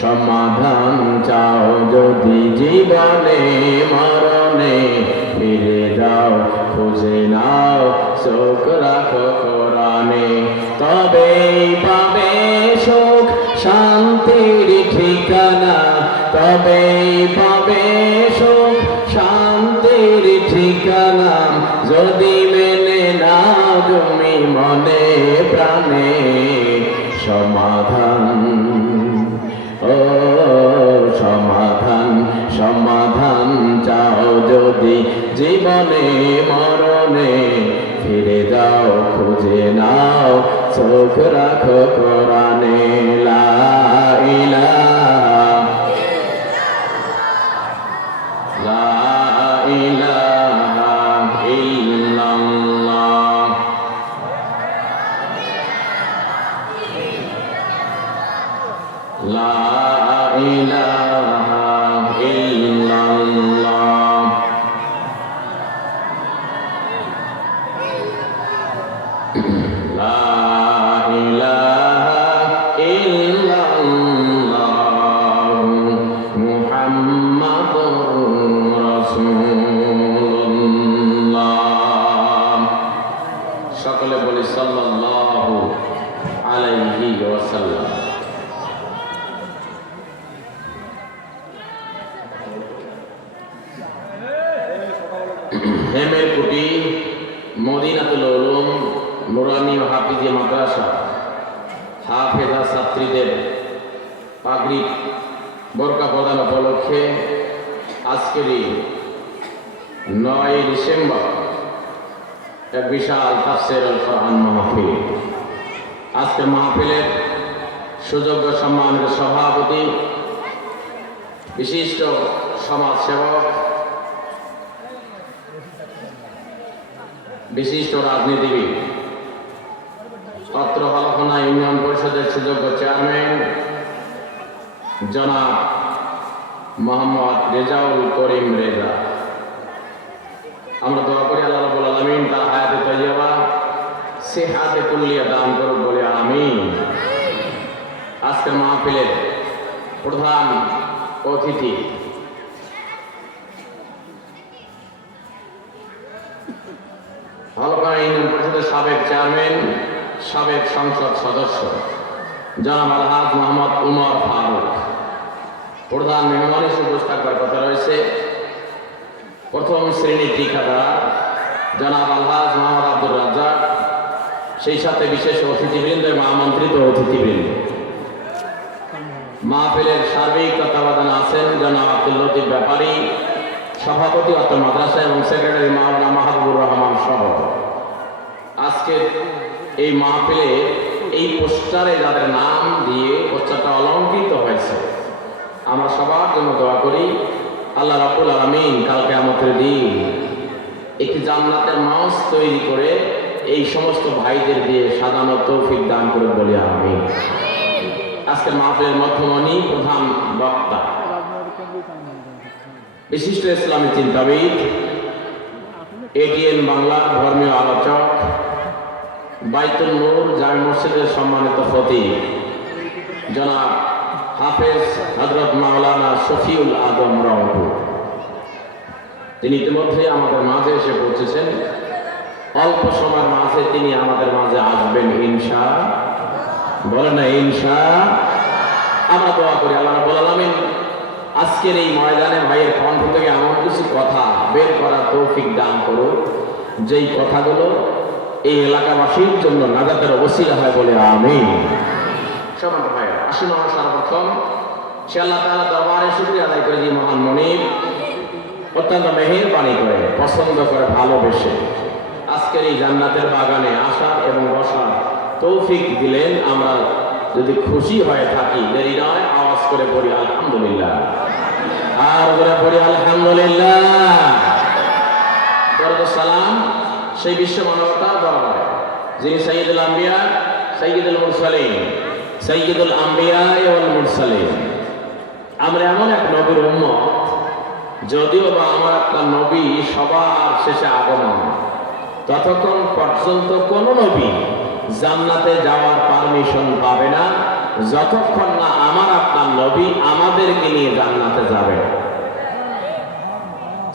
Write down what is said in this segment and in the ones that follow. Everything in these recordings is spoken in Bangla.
সমাধান চাও যদি জীবনে মরণে, ফিরে যাও খুঁজে নাও চোখ রাখো কোরআনে। তবেই পাবে সুখ শান্তির ঠিকানা, তবেই পাবে সুখ শান্তির ঠিকানা, যদি মেনে নাও তুমি মনে প্রাণে সমাধান। ও সমাধান, সমাধান চাও যদি জীবনে মরণে, ফিরে যাও খুঁজে নাও চোখ রাখো কোরআনে। লা ইলাহা, লা ইলাহা ইল্লাল্লাহ, লা ইলাহা ইল্লাল্লাহ, লা ইলাহা ইল্লাল্লাহ, মুহাম্মাদুর রাসূলুল্লাহ। সকলে বলি সাল্লাল্লাহু আলাইহি ওয়াসাল্লাম। হেমের কুটি মদিনাতুল উলুম নুরানি ও হাফিজি মাদ্রাসা হাফেজা ছাত্রীদের পাগড়ি বোরকা প্রদান উপলক্ষে আজকের এই 9 ডিসেম্বর এক বিশাল তাফসীরুল কোরআন মাহফিল। আজকের মাহফিলের সুযোগ্য সম্মানিত সভাপতি, বিশিষ্ট সমাজসেবক, বিশিষ্ট রাজনীতিবিদ, অত্র হলফনা ইউনিয়ন পরিষদের সুযোগ্য চেয়ারম্যান জনাব মোহাম্মদ রেজাউল করিম রেজা। আমরা দোয়া করি আল্লাহ রাব্বুল আলামিন তার হায়াতে তাইয়্যিবা সিহাতে কুল্লিয়া দান করুন বলে আমিন। আজকের মাহফিলের প্রধান অতিথি হলফনা ইউনিয়ন পরিষদের সাবেক চেয়ারম্যান, সাবেক সংসদ সদস্য জনাব আলহাজ মোহাম্মদ উমর ফারুক। প্রধান মেহমান হিসেবে উপস্থিত থাকবার কথা রয়েছে প্রথম শ্রেণীর ঠিকাদার জনাব আলহাজ মোহাম্মদ আব্দুর রাজ্জাক, সেই সাথে বিশেষ অতিথিবৃন্দ এবং আমন্ত্রিত অতিথিবৃন্দ। মাহফিলের সার্বিক তত্ত্বাবধানে আছেন জনাব আব্দুল লতিফ ব্যাপারী, সভাপতি অত্র মাদ্রাসা এবং সেক্রেটারি মাওলানা মাহবুবুর রহমান সহ। আজকের এই মাহফিলে এই পোস্টারে যাদের নাম দিয়ে পোস্টারটা অলঙ্কৃত হয়েছে, আমরা সবার জন্য দোয়া করি আল্লাহ রাব্বুল আলামিন কাল কিয়ামতের দিন একটি জান্নাতের মাউস তৈরি করে এই সমস্ত ভাইদের দিয়ে সাজানোর তৌফিক দান করে বলি আমিন। আজকের মাহফিলের মধ্যমণি প্রধান বক্তা, বিশিষ্ট ইসলামী চিন্তাবিদ, এটিএন বাংলা ধর্মীয় আলোচক, বাইতুল নূর জামে মসজিদের সম্মানিত খতিব জনাব হাফেজ হযরত মাওলানা শফিউল আজম রংপুর। তিনি ইতিমধ্যে আমাদের মাঝে এসে পৌঁছেছেন। অল্প সময়ের মাঝে তিনি আমাদের মাঝে আসবেন ইনশাআল্লাহ। বলেন না ইনশাআল্লাহ। আমরা দোয়া করি আল্লাহ রাব্বুল আলামিন আজকের এই ময়দানে ভাইয়ের কণ্ঠ থেকে এমন কিছু কথা বের করার তৌফিক দান করুন, যেই কথাগুলো এই এলাকাবাসীর জন্য নাজাতের ওসিলা হয় বলে আমিন। সম্মানিত ভাইরা, আসুন আমরা সর্বপ্রথম সে আল্লাহ তাআলা দরবারে শুকরিয়া আদায় করে যে মহান মনিব অত্যন্ত মেহেরবানি করে, পছন্দ করে, ভালোবেসে আজকের এই জান্নাতের বাগানে আসার এবং বসার তৌফিক দিলেন। আমরা যদি খুশি হয়ে থাকি, দেরি নয়, আওয়াজ করে পড়ি আলহামদুলিল্লাহ। আর করে পড়ি আলহামদুলিল্লাহ। দরুদ সালাম সেই বিশ্ব মানবতার দরবারে যিনি সাইয়্যিদুল আম্বিয়া, সাইয়্যিদুল মুরসালিন, সাইয়্যিদুল আম্বিয়া ওয়াল মুরসালিন। আমরা এমন এক নবীর উম্মত, যদিও বা আমার একটা নবী সবার শেষে আগমন, ততক্ষণ পর্যন্ত কোন নবী জান্নাতে যাওয়ার পারমিশন পাবে না যতক্ষণ না আমার আপনার নবী আমাদেরকে নিয়ে জান্নাতে যাবে।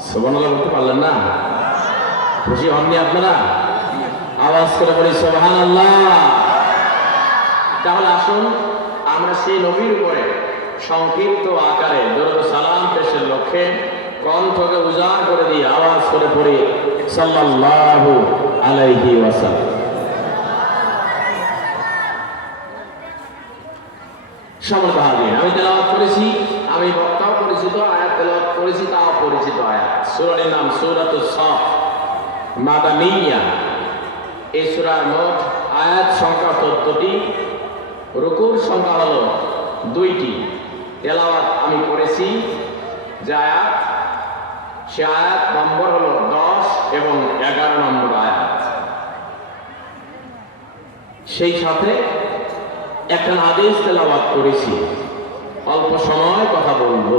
সুবহানাল্লাহ বলতে পারলেন না? খুশি হননি আপনারা? আওয়াজ করে বলি সুবহানাল্লাহ। তাহলে আসুন আমরা সেই নবীর উপরে সংক্ষিপ্ত আকারে দরুদ সালাম পেশের লক্ষ্যে কণ্ঠকে উজাড় করে দিয়ে আওয়াজ করে পড়ি সাল্লাল্লাহু আলাইহি ওয়াসাল্লাম। সম্মানিত হাজির, আমি তেলাওয়াত করেছি, আমি বক্তাও পরিচিত, আয়াত তেলাওয়াত করেছি, তাও পরিচিত আয়াত। সূরাটির নাম সূরাতুস সাফ, মাদানিয়া। এই সূরার মোট আয়াত সংখ্যা 14টি, রুকুর সংখ্যা হলো 2টি। তেলাওয়াত আমি করেছি যে আয়াত, সে আয়াত নম্বর হলো 10 এবং 11 নম্বর আয়াত। সেই সাথে একটা হাদিস তেলাওয়াত করেছি। অল্প সময় কথা বলবো।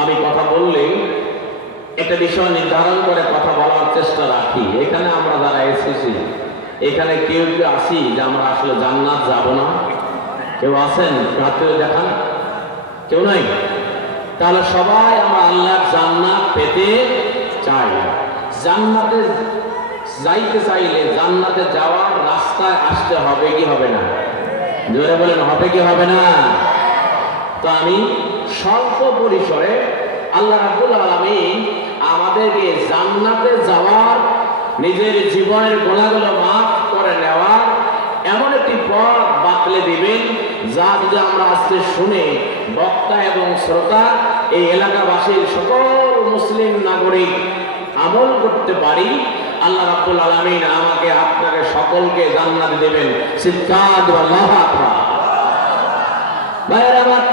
আমি কথা বললেই একটা বিষয় নির্ধারণ করে কথা বলার চেষ্টা রাখি। এখানে আমরা যারা এসেছি, এখানে কেউ কেউ আসি যে আমরা আসলে জান্নাত যাব না? কেউ আছেন? হাতে দেখান। কেউ নাই? তাহলে সবাই আমরা আল্লাহর জান্নাত পেতে চাই। জান্নাতে যাইতে চাইলে জান্নাতে যাওয়ার রাস্তায় আসতে হবে কি হবে না? জোরে বলেন, হবে কি হবে না? তো আমি স্বল্প পরিসরে আল্লাহ রাব্বুল আলামিন আমাদেরকে জান্নাতে যাওয়ার, নিজের জীবনের গুনাহগুলো মাফ করে নেওয়ার এমন একটি পথ বাতলে দিবেন, যা যদি আমরা আজকে শুনে বক্তা এবং শ্রোতা এই এলাকাবাসীর সকল মুসলিম নাগরিক আমল করতে পারি, আল্লাহ রাব্বুল আলামিন আমাকে আপনাকে সকলকে জান্নাতে দেবেন। চিৎকার দিয়ে আল্লাহু আকবার। ভাইরা আমার,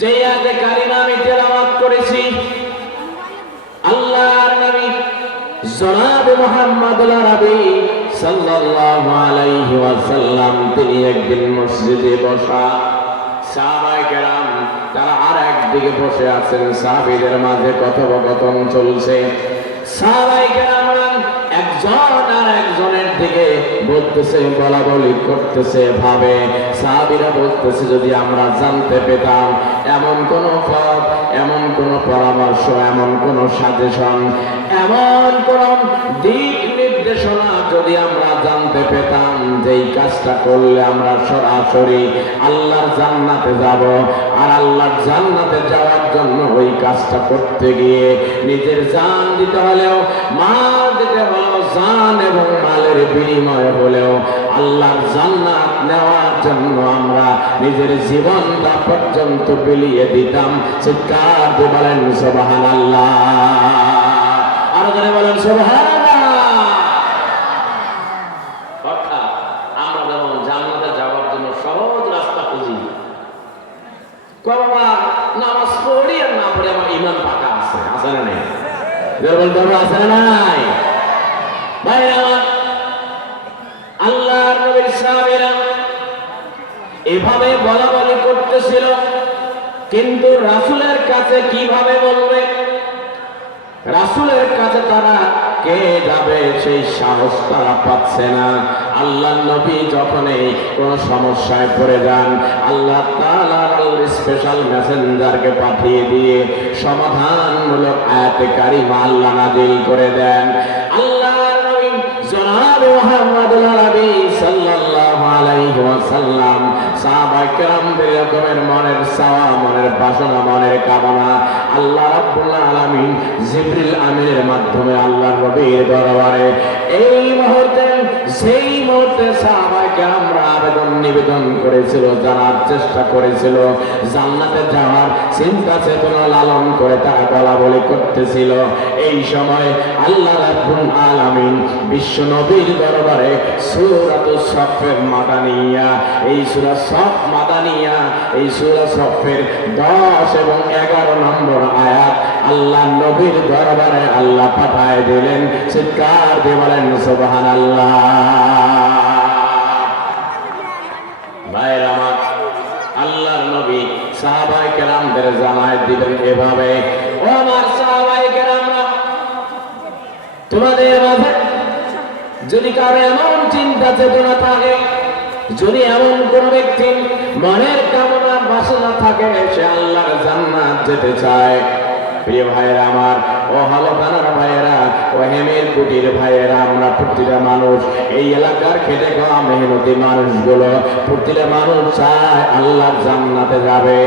যে আয়াতে কারিমা আমি তেলাওয়াত করেছি, আল্লাহর নবী জনাব মুহাম্মদুল আরবি সাল্লাল্লাহু আলাইহি ওয়াসাল্লাম তিনি একদিন মসজিদে বসা, সাহাবায়ে কেরাম তারা আর একদিকে বসে আছেন, সাহাবীদের মাঝে কথোপকথন চলছে। সাহাবায়ে কেরামরা একজন আর একজনের দিকে বলতেছে, বলা বলি করতেছে, ভাবে সাহাবীরা বলতেছে যদি আমরা জানতে পেতাম এমন কোন পথ, এমন কোন পরামর্শ, এমন কোন সাজেশন, এমন কোন দিক নির্দেশনা যদি আমরা জানতে পেতাম যেই কাজটা করলে আমরা সরাসরি আল্লাহর জান্নাতে যাব, আর আল্লাহর জান্নাতে যাওয়ার জন্য ওই কাজটা করতে গিয়ে নিজের জান দিতে হলেও, মাল দিতে হলেও, জান এবং মালের বিনিময় হলেও আল্লাহর জান্নাত নেওয়ার জন্য আমরা নিজের জীবনটা পর্যন্ত বিলিয়ে দিতাম। চিৎকার দিয়ে বলেন সুবহানাল্লাহ। আরো জোরে বলেন সুবহানাল্লাহ। অর্থাৎ আমরা যেমন জান্নাতে যাওয়ার জন্য সহজ রাস্তা খুঁজি, বাবা নামাজ পড়ি আর না পড়ি আমার ঈমান পাকা আছে, আছে না নাই? বলতে আছে না নাই? ভাইরা, আল্লাহর নবীর সাহাবীরা এভাবে বলা বলি করতেছিল, কিন্তু রাসূলের কাছে কিভাবে বলবে? রাসূলের কাছে তারা কে যাবে সেই সাহস তারা পাচ্ছে না। আল্লাহর নবী যখনই কোন সমস্যায় পড়ে যান, আল্লাহ তাআলার স্পেশাল মেসেঞ্জারকে পাঠিয়ে দিয়ে সমাধানমূলক আয়াতে কারিমা আল্লাহ নাযিল করে দেন। আল্লাহর নবী জনাব মুহাম্মদুল আরবি সাল্লাল্লাহু আলাইহি ওয়াসাল্লাম সাহাবায়ে কেরামদের রকমের মনের চাওয়া, মনের বাসনা, মনের কামনা আল্লাহ রাব্বুল আলামিন জিবরিল আমিনের মাধ্যমে আল্লাহর নবীর দরবারে এই মুহূর্তে, সেই মুহূর্তে সাহাবায়ে কেরামরা আবেদন নিবেদন করেছিল, জানার চেষ্টা করেছিল, জান্নাতে যাওয়ার চিন্তা চেতনা লালন করে তারা বলা বলি করতেছিল। এই সময় আল্লাহ রাব্বুল আলামিন বিশ্ব নবীর দরবারে সূরাতুস সাফের মাদানিয়া, এই সূরা সাফ মাদানিয়া, এই সূরা সাফের 10 এবং 11 নম্বর আয়াত আল্লাহ নবীর দরবারে আল্লাহ পাঠায় দিলেন। চিৎকার দিয়ে বলেন সুবহানাল্লাহ। ভাইরা আমার, আল্লাহর নবী সাহাবায়ে কেরামদের জানায় দিবেন এভাবে, ও আমার সাহাবায়ে কেরামরা, তোমাদের মাঝে যদি কারো এমন চিন্তা চেতনা থাকে যদি এমন কোন ব্যক্তি মনের কামনা বাসনা থাকে সে আল্লাহর জান্নাত যেতে চায়, প্রিয় ভাইয়েরা আমার, ও হলকানার ভাইয়েরা, ও হেমের কুটির ভাইয়েরা, আমরা প্রতিটা মানুষ, এই এলাকার খেটে খাওয়া মেহনতি মানুষগুলো, প্রতিটা মানুষ চায় আল্লাহর জান্নাতে যাবে।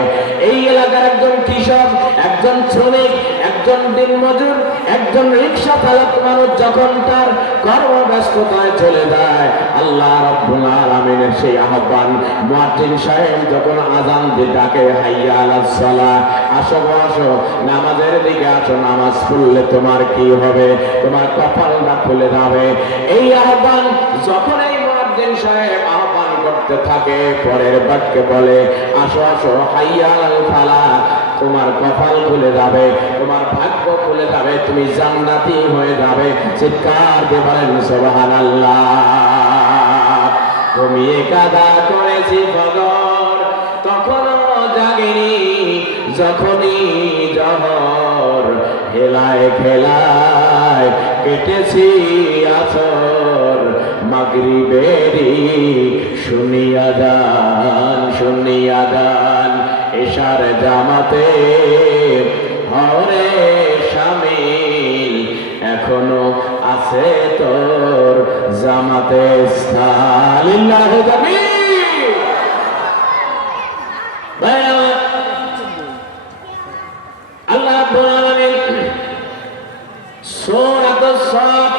এই এলাকার একজন কৃষক, একজন শ্রমিক, একজন দিনমজুর, একজন রিক্সা চালক মানুষ যখন তার কর্মব্যস্ততায় চলে যায়, আল্লাহ রাব্বুল আলামিনের সেই আহ্বান, মুয়াজ্জিন সাহেব যখন আযান দিয়ে ডাকে, হাইয়া আলাস সালাহ, আসো আসো নামাজের দিকে আসো, নামাজ পড়লে তোমার কি হবে, তোমার কপালটা খুলে যাবে। এই আহ্বান যখন এই মুয়াজ্জিন সাহেব আহ্বান করতে থাকে, পরের বাক্যে বলে, আসো আসো হাইয়া আলাল ফালাহ, তোমার কপাল খুলে যাবে, তোমার ভাগ্য খুলে যাবে, তুমি জান্নাতি হয়ে যাবে। চিৎকার দিয়ে বলেন সুবহানাল্লাহ। ঘুমিয়ে কাদা করেছি ফজর, তখনও জাগিনি, যখনই জহর, হেলায় খেলায় কেটেছি আসর, মাগরিবেরি শুনিয়া দান, এশার জামাতে হরে শামিল, এখনো আছে তোর জামাতে স্থান। লিল্লাহি তাকবীর। আল্লাহ রাব্বুল আলামিন সূরাতুস সাফ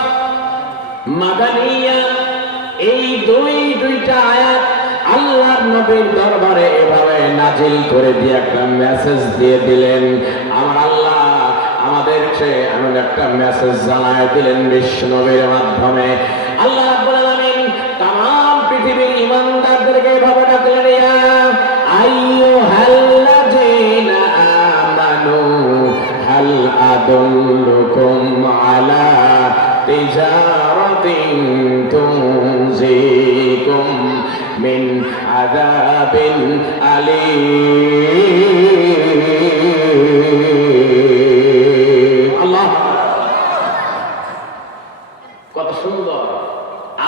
মাদানিয়া, এই দুইটা আয়াত আল্লাহর নবীর দরবারে এভাবে নাজিল করে দিয়ে একটা মেসেজ দিয়ে দিলেন। আমার আল্লাহ আমাদেরকে এমন একটা মেসেজ জানায় দিলেন বিশ্ব নবীর মাধ্যমে। আল্লাহ রাব্বুল আলামিন तमाम পৃথিবীর ঈমানদারদেরকে এভাবে ডাকলেন, ইয়া আইয়ুহাল্লাযীনা আমানু হাল আদুল্লুকুম আলা তিজারাতিন তুনজিকুম মিন আযাবিন আলীম। আল্লাহ, কত সুন্দর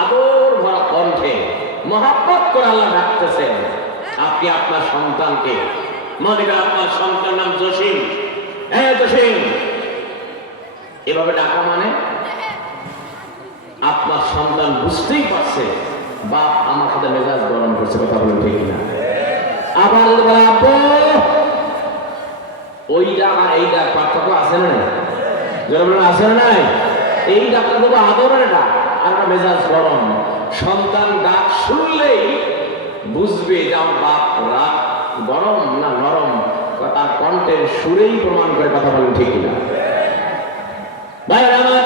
আদর ভরা কণ্ঠে মহব্বত করে আল্লাহ ডাকতেছেন। আপনি আপনার সন্তানকে, মনে করেন আপনার সন্তান নাম জসিম, জসিম, এভাবে ডাকা মানে আপনার সন্তান বুঝতেই পারছে বাপ আমার সাথে মেজাজ গরম করছে, কথা বলে ঠিক না? আবার ওইটা আর এইটা পার্থক্য আছে না? যারা বলেন আছে না নাই? এই ডাক্তার দেবো আদরের ডাক, আর মেজাজ গরম। সন্তান ডাক শুনলেই বুঝবে যে আমার বাপ রাগ গরম না নরম, তার কণ্ঠের সুরেই প্রমাণ করে, কথা বলেন ঠিক না? ভাইরা আমার,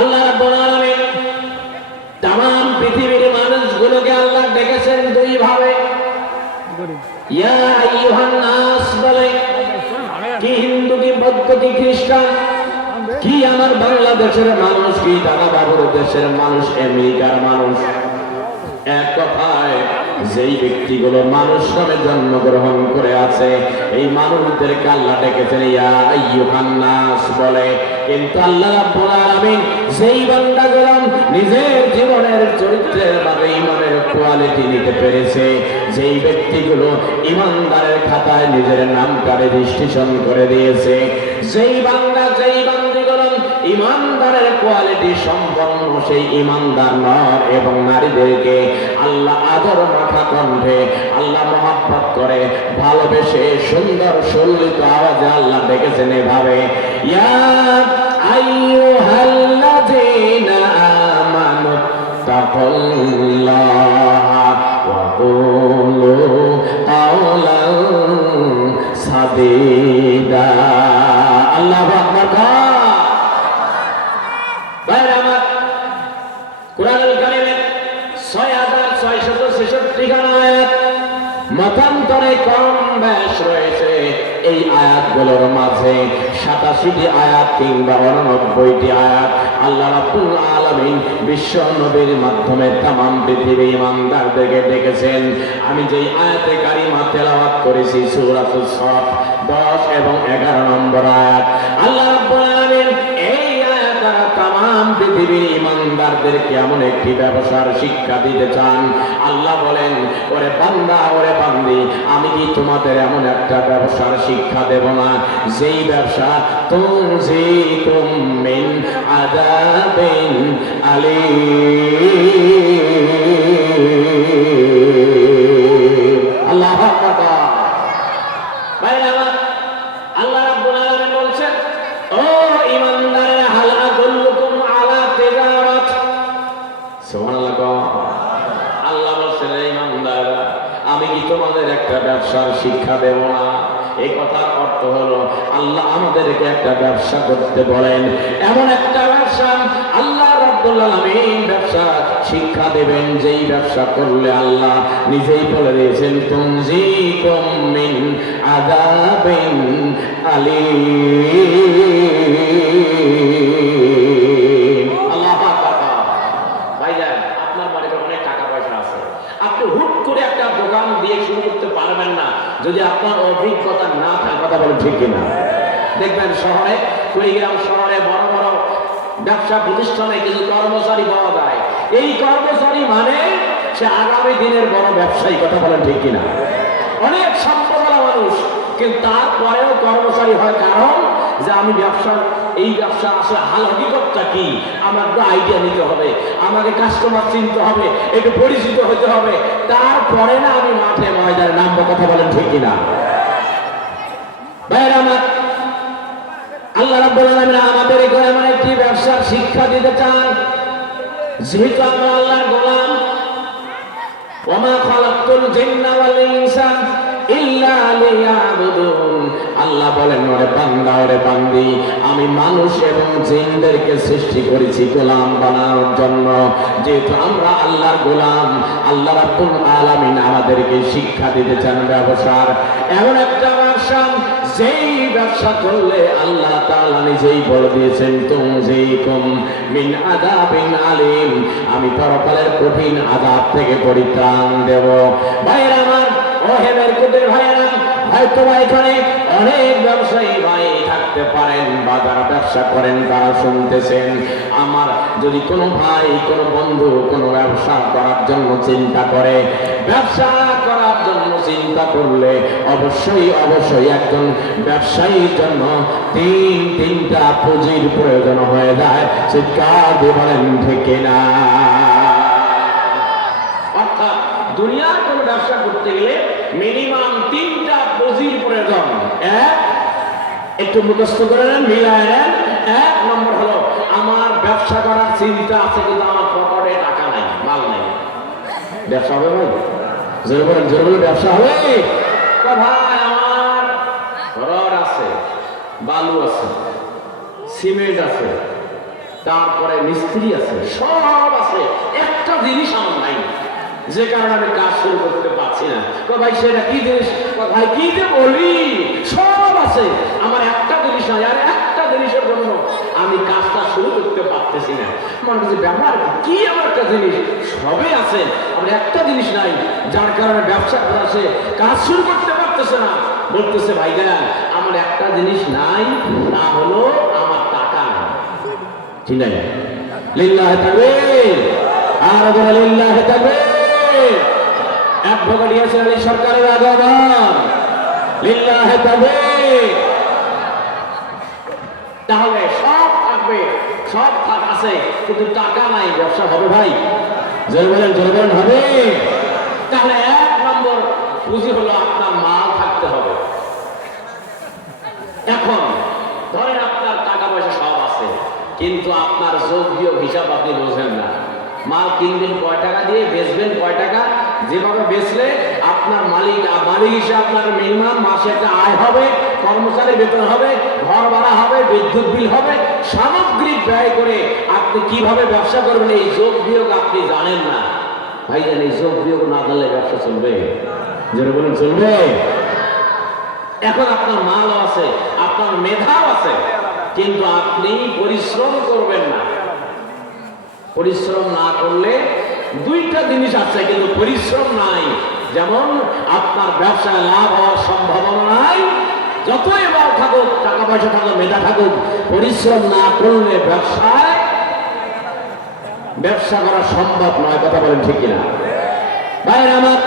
আল্লাহ রাব্বুল আলামিন तमाम পৃথিবীর মানুষগুলোকে আল্লাহ ডেকেছেন দুই ভাবে। ইয়া আইয়ুহান নাস বলে, কি হিন্দু, কি বৌদ্ধ, কি খ্রিস্টান, কি আমার বাংলাদেশের মানুষ, কি দাদা বাবুর দেশের মানুষ, আমেরিকার মানুষ, এক কথায় যেই ব্যক্তিগুলো মানুষ নামে জন্মগ্রহণ করে আছে, এই মানুষদেরকে আল্লাহ ডেকেছেন ইয়া আইয়ুহান নাস বলে। কিন্তু আল্লাহ রাব্বুল আলামিন যেই বান্দাগুলো নিজের জীবনের চরিত্রের ভাবে ইমানের কোয়ালিটি নিতে পেরেছে, যেই ব্যক্তিগুলো ইমানদারের খাতায় নিজের নামটা রেজিস্ট্রেশন করে দিয়েছে, যেই বান্দা যেই বান্দিগুলো ইমানদারের কোয়ালিটি সম্পন্ন, সেই ইমানদার নর এবং নারীদেরকে আল্লাহ আদর মাখা কণ্ঠে আল্লাহ মহব্বত করে ভালোবেসে সুন্দর সল্লিত আওয়াজে আল্লাহ ডেকেছেন এভাবে, ইয়া আইয়ুহাল্লাযীনা আমানু তাকুল্লাহা ওয়া কুলু কাওলান সাদীদা। আল্লাহু আকবার। কুরআনুল কারীমের 6666 খানা আয়াত, মতান্তরে কম বেশ রয়েছে। এই আয়াতগুলোর মাঝে 87টি আয়াত কিংবা 89টি আয়াত আল্লাহ রাব্বুল আলামিন বিশ্ব নবীর মাধ্যমে तमाम পৃথিবীর ঈমানদারদেরকে ডেকেছেন। আমি যেই আয়াতে কারিমা তেলাওয়াত করেছি সূরাতুস সাফ 10 এবং 11 নম্বর আয়াত, আল্লাহ রাব্বুল আলামিন এই আয়াত তামাম পৃথিবীর ইমানদারদেরকে এমন একটি ব্যবসার শিক্ষা দিতে চান। আল্লাহ বলেন, ওরে বান্দা, ওরে বান্দি, আমি কি তোমাদের এমন একটা ব্যবসার শিক্ষা দেব না যেই ব্যবসা তুনজিকুম মিন আযাবিন আলীম। আল্লাহু আকবার। ভাইরা আমার, আল্লাহ রাব্বুল আলামিন বলছেন, ও ঈমানদারেরা, হাল আদুল্লুকুম আলা তিজারাত। সুবহানাল্লাহ। আল্লাহ বলছেন, হে ঈমানদাররা, আমি কি তোমাদের একটা ব্যবসার শিক্ষা দেব না? এই কথার অর্থ হলো আল্লাহ আমাদেরকে একটা ব্যবসা করতে বলেন, এমন একটা ব্যবসা আল্লাহ রাব্বুল আলামিন ব্যবসা শিক্ষা দেবেন যেই ব্যবসা করলে আল্লাহ নিজেই বলে দিয়েছেন, তুনজিকুম মিন আযাবিন আলীম। আল্লাহু আকবার। ভাইজান, আপনার বাড়িতে অনেক টাকা পয়সা আছে, আপনি হুট করে একটা দোকান দিয়ে শুরু করতে পারবেন না যদি আপনার অভিজ্ঞতা না থাকে। কথা বলেন ঠিক কিনা? দেখবেন শহরে, কুড়িগ্রাম শহরে বড় বড় ব্যবসা প্রতিষ্ঠানে কিছু কর্মচারী পাওয়া যায়। এই কর্মচারী মানে সে আগামী দিনের বড় ব্যবসায়ী। কথা বলেন ঠিক কিনা? অনেক সম্পদওয়ালা মানুষ, কিন্তু তারপরেও কর্মচারী হয়। কারণ যে আমি এই ব্যবসা আসলে হাল হকিকতটা কি আমার তো আইডিয়া নিতে হবে, আমাকে কাস্টমার চিনতে হবে, একটু পরিচিত হতে হবে, তারপরে না আমি মাঠে ময়দানে নামবো। কথা বলেন ঠিক কিনা? ভাইরা আমার, আল্লাহ রাব্বুল আলামিন আমাদের এমন একটি ব্যবসার শিক্ষা দিতে চান। যেহেতু আমরা আল্লাহর গোলাম, ওমা খালাকতুল জিন্না ওয়াল ইনসা ইল্লা লিয়াবুদুন। আল্লাহ বলেন, ওরে বান্দা, ওরে বান্দি, আমি মানুষ এবং জিনদেরকে সৃষ্টি করেছি গোলাম বানানোর জন্য। যেহেতু আমরা আল্লাহর গোলাম, আল্লাহ রাব্বুল আলামিন আমাদেরকে শিক্ষা দিতে চান ব্যবসার, এমন একটা ব্যবসা যেই ব্যবসা করলে আল্লাহ তাআলা নিজেই বলে দিয়েছেন, তুনজিকুম মিন আযাবিন আলীম, আমি পরকালের কঠিন আযাব থেকে পরিত্রাণ দেব। ভাইরা আমার, ও হেমের কুদের ভাইরা, হয়তো এখানে অনেক ব্যবসায়ী ভাই থাকতে পারেন বা যারা ব্যবসা করেন তারা শুনতেছেন। আমার যদি কোনো ভাই, কোনো বন্ধু কোনো ব্যবসা করার জন্য চিন্তা করে, ব্যবসা করার জন্য চিন্তা করলে অবশ্যই একজন ব্যবসায়ীর জন্য তিনটা পুঁজির প্রয়োজন হয়ে যায়। চিৎকার দিয়ে বলেন ঠিক না? অর্থাৎ দুনিয়ার কোনো ব্যবসা করতে গেলে মিনিমাম তিনটা পুঁজির প্রয়োজন। একটু মুখস্থ করে নেন, মিলায় নেন। 1 নম্বর হলো, আমার ব্যবসা করার চিন্তা আছে কিন্তু আমার পকেটে টাকা নাই, মাল নাই। ব্যবসা হবে ভাই? জোরে বলেন, জোরে বলে ব্যবসা হবে? ভাই, আমার রড আছে, বালু আছে, সিমেন্ট আছে, তারপরে মিস্ত্রি আছে, সব আছে, একটা জিনিস আমার নাই, যে কারণে আমি কাজ শুরু করতে পারছি না। ভাই সেটা কি জিনিস? ভাই কি যে বলি, সব আছে, আমার একটা জিনিস নাই, আর একটা জিনিসের জন্য আমি কাজটা শুরু করতে পারতেছি না। মনে হচ্ছে ব্যাপার কি, আমার একটা জিনিস সবই আছে, আমার একটা জিনিস নাই, যার কারণে ব্যবসা করাছে কাজ শুরু করতে পারতেছে না। বলতেছে, ভাইরা আমার একটা জিনিস নাই, তা হলো আমার টাকা নাই। ঠিক নাই? লিল্লাহি তাকবীর, আর বলে লিল্লাহি তাকবীর। অ্যাডভোকেট ইয়াসির আলী সরকারের আগমন, লিল্লাহি তাকবীর। তাহলে সব থাকবে, সব আছে, কিন্তু টাকা নাই, ব্যবসা হবে ভাই? জোরে বলেন, জোরে বলেন, হবে? তাহলে 1 নম্বর পুঁজি হলো আপনার মাল থাকতে হবে। এখন ধরেন আপনার টাকা পয়সা সব আছে, কিন্তু আপনার যোগ্য হিসাব আপনি বোঝেন না। মাল কিনবেন কয় টাকা দিয়ে, বেচবেন কয় টাকা, যেভাবে বেচলে আপনার মালিক হিসেবে আপনার মিনিমাম মাসে একটা আয় হবে, কর্মচারী বেতন হবে, ঘর ভাড়া হবে, বিদ্যুৎ বিল হবে, সামগ্রিক ব্যয় করে আপনি কিভাবে ব্যবসা করবেন এই যোগ বিয়োগ আপনি জানেন না। ভাইজান, এই যোগ বিয়োগ না জানলে ব্যবসা চলবে? যেটা বলেন, চলবে? এখন আপনার মালও আছে, আপনার মেধাও আছে, কিন্তু আপনি পরিশ্রম করবেন না। পরিশ্রম না করলে দুইটা জিনিস আছে, কিন্তু পরিশ্রম নাই। যেমন আপনার ব্যবসায় লাভ হওয়ার সম্ভাবনা নাই, যতই বড় থাকুক, টাকা পয়সা থাকুক, মেধা থাকুক, পরিশ্রম না করলে ব্যবসা করা সম্ভব নয়। কথা বলেন ঠিক কিনা ভাইয়ের আমার?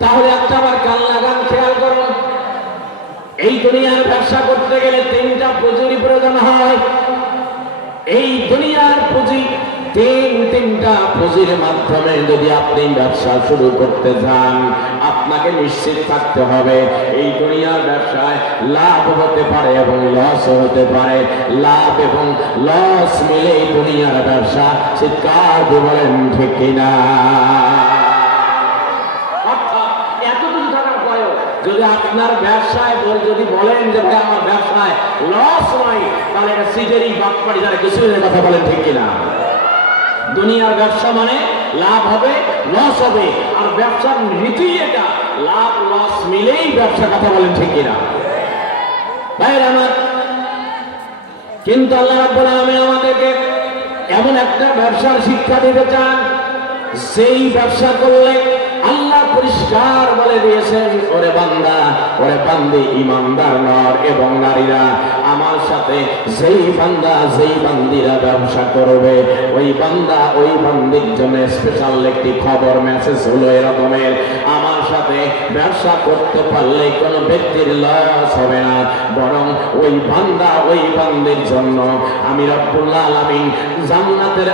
তাহলে একটা আবার কান লাগান, খেয়াল করুন। এই দুনিয়ার ব্যবসা করতে গেলে তিনটা পুঁজির প্রয়োজন হয়। এই দুনিয়ার পুঁজি তিনটা পুঁজির মাধ্যমে যদি আপনি ব্যবসা শুরু করতে যান, আপনাকে নিশ্চিত থাকতে হবে এই দুনিয়ার ব্যবসায় লাভ হতে পারে এবং লস হতে পারে। লাভ এবং লস মিলে এই দুনিয়ার ব্যবসা। চিৎকার দিয়ে বলেন ঠিক কিনা? যদি আপনার ব্যবসায় যদি বলেন যে ভাই আমার ব্যবসায় লস নয়, তাহলে এটা সিটেরই বাটপাড়ি, যারা কিছু কথা বলেন ঠিক কিনা? দুনিয়ার ব্যবসা মানে লাভ হবে, লস হবে, আর ব্যবসার নীতি এটা, লাভ লস মিলেই ব্যবসা। কথা বলেন ঠিক কিনা ভাইরা আমার? কিন্তু আল্লাহ রাব্বুল আলামিন আমাদেরকে এমন একটা ব্যবসার শিক্ষা দিতে চান, সেই ব্যবসা করলে আল্লাহ পরিষ্কার বলে দিয়েছেন, ওরে বান্দা, ওরে বান্দি, ইমানদার নর এবং নারীরা, আমার সাথে যেই বান্দা যেই বান্দিরা ব্যবসা করবে, ওই বান্দা ওই বান্দির জন্য স্পেশাল একটি খবর মেসেজ হলো এরকমের, আমার সাথে ব্যবসা করতে পারলে কোনো ব্যক্তির লস হবে না, বরং ওই বান্দা ওই বান্দির জন্য আমি রব্বুল আলামিন জান্নাতের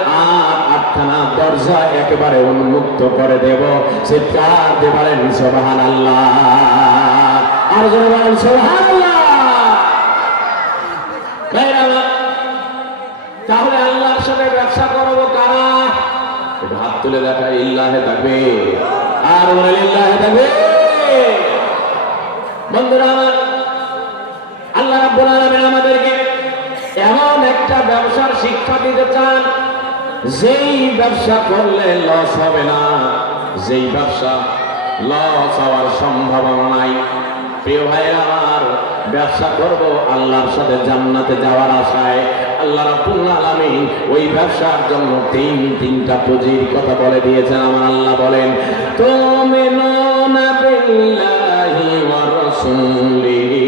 আটখানা দরজা একেবারে উন্মুক্ত করে দেব। চিৎকার দিয়ে বলেন সুবহানাল্লাহ, আর জোরে বলেন সুবহানাল্লাহ। তাহলে আল্লাহর সাথে ব্যবসা করবো কারা? হাত তুলে দেখা, ইল্লাহে থাকবে, আর বলে ইল্লাহে থাকবে। বন্ধুরা আমার, আল্লাহ রাব্বুল আলামিন আমাদেরকে এমন একটা ব্যবসার শিক্ষা দিতে চান, যেই ব্যবসা করলে লস হবে না, যেই ব্যবসা লস হওয়ার সম্ভাবনা নাই। প্রিয় ভাইরা আমার, ব্যবসা করব আল্লাহর সাথে জান্নাতে যাওয়ার আশায়। আল্লাহ রাব্বুল আলামিন ওই ব্যবসার জন্য তিনটা পুঁজির কথা বলে দিয়েছেন। আমার আল্লাহ বলেন, তুমিনুনা বিল্লাহি ওয়া রাসূলিহি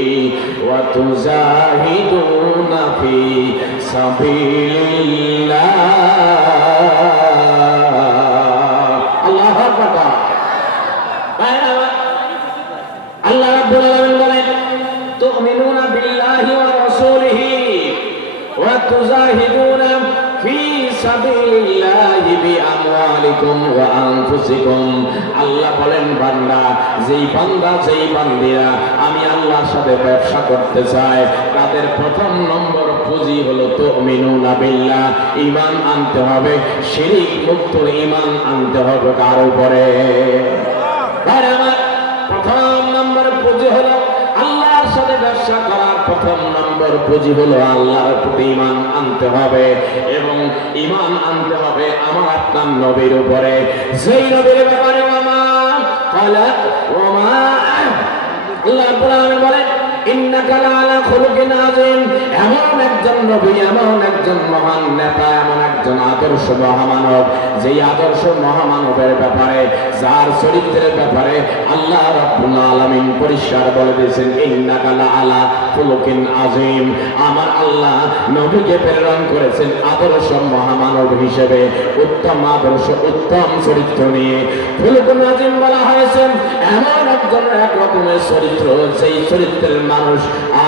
ওয়া তুজাহিদুনা ফি সাবিলিল্লাহ। আল্লাহু আকবার। আল্লাহ রাব্বুল আলামিন বলেন, তুমিনুনা বিল্লাহি ওয়া রাসূলিহি ওয়া তুজাহিদুনা ফি সাবিলিল্লাহি বিআমওয়ালিকুম ওয়া আনফুসিকুম। আল্লাহ বলেন, বান্দা, যেই বান্দা যেই বান্দিরা আমি আল্লাহর সাথে ব্যবসা করতে চাই, তাদের প্রথম নম্বর পুঁজি হলো তুমিনুনা বিল্লাহ, ঈমান আনতে হবে, শিরক মুক্ত ঈমান আনতে হবে। কার উপরে? প্রথম নম্বর পুঁজি হলো আল্লাহর সাথে ব্যবসা করার প্রথম নম্বর পুঁজি হলো আল্লাহর প্রতি ঈমান আনতে হবে, এবং ঈমান আনতে হবে আমার আপনার নবীর উপরে। যেই নবীর ব্যাপারে আল্লাহ রাব্বুল আলামিন বলেন, ইন্নাকা লাআলা খুলুকিন আযীম। এমন একজন নবী, এমন একজন মহান নেতা, এমন একজন আদর্শ মহামানব, যেই আদর্শ মহামানবের ব্যাপারে, যার চরিত্রের ব্যাপারে আল্লাহ রাব্বুল আলামিন পরিষ্কার বলে দিয়েছেন, ইন্নাকা লাআলা খুলুকিন আযীম। আমার আল্লাহ নবীকে প্রেরণ করেছেন আদর্শ মহামানব হিসেবে, উত্তম আদর্শ, উত্তম চরিত্র নিয়ে। খুলুকুন আযীম বলা হয়েছে এমন একজন এক রকমের চরিত্র, সেই চরিত্রের মানুষ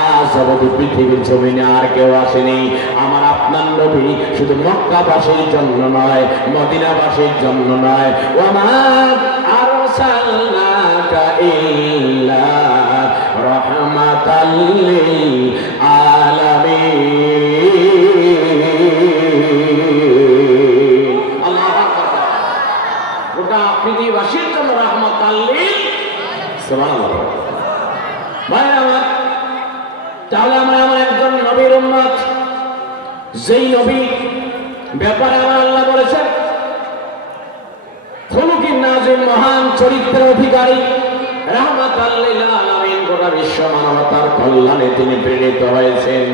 আজ অবধি পৃথিবীর জমিনে আর কেউ আসেনি। আমার আপনার নবী শুধু মক্কাবাসীর জন্য নয়, মদিনাবাসীর জন্য নয়, ওয়ামা আরসালনাকা ইল্লা রাহমাতাল লিল আলামিন। আল্লাহু আকবার। গোটা পৃথিবীবাসীর জন্য রাহমাতাল লিল, সুবহানাল্লাহ। ভাই আমার, তাহলে আমরা এমন একজন নবীর উম্মত, যেই নবী ব্যাপারে আমার আল্লাহ বলেছেন খুলুকিন আযীম, মহান চরিত্রের অধিকারী, রাহমাতাল লিল আলামিন, গোটা বিশ্ব মানবতার কল্যাণে তিনি প্রেরিত হয়েছেন।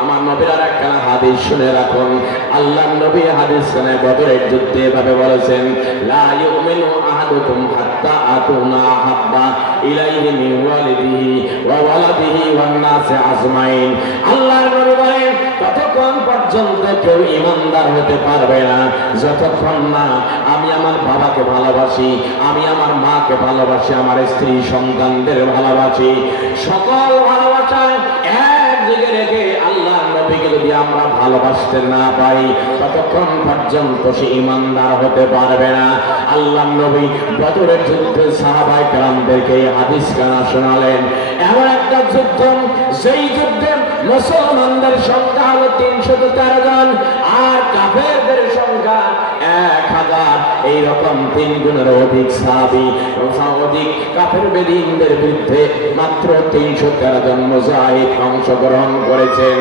আমার নবীর আর একটা হাদিস শুনে রাখুন। আল্লাহর নবী হাদিস শুনে বদরের যুদ্ধে এভাবে বলেছেন, লা ইউমিনু আহাদুকুম হাত্তা আকুনা হাব্বা ইলাইহি মিন ওয়ালিদিহি ওয়া ওয়ালাদিহি ওয়ান নাসি আজমাইন। আল্লাহর নবী বলেন, ততক্ষণ পর্যন্ত কেউ ঈমানদার হতে পারবে না যতক্ষণ না আমি আমার বাবাকে ভালোবাসি, আমি আমার মাকে ভালোবাসি, আমার স্ত্রী সন্তানদের ভালোবাসি। সকল ভালোবাসায় একদিকে রেখে আল্লাহর নবীকে যদি আমরা ভালোবাসতে না পারি ততক্ষণ পর্যন্ত সে ঈমানদার হতে পারবে না। আল্লাহর নবী বদরের যুদ্ধে সাহাবায়ে কেরামদেরকে হাদিস কানা শোনালেন। এমন একটা যুদ্ধ, যেই যুদ্ধে মুসলমানদের সংখ্যা হলো 313 জন আর কাফেরদের সংখ্যা 1000। এইরকম 3 গুণের অধিক সাহাবী, অধিক কাফের বেদীনদের বিরুদ্ধে মাত্র 313 জন মুজাহিদ অংশগ্রহণ করেছেন।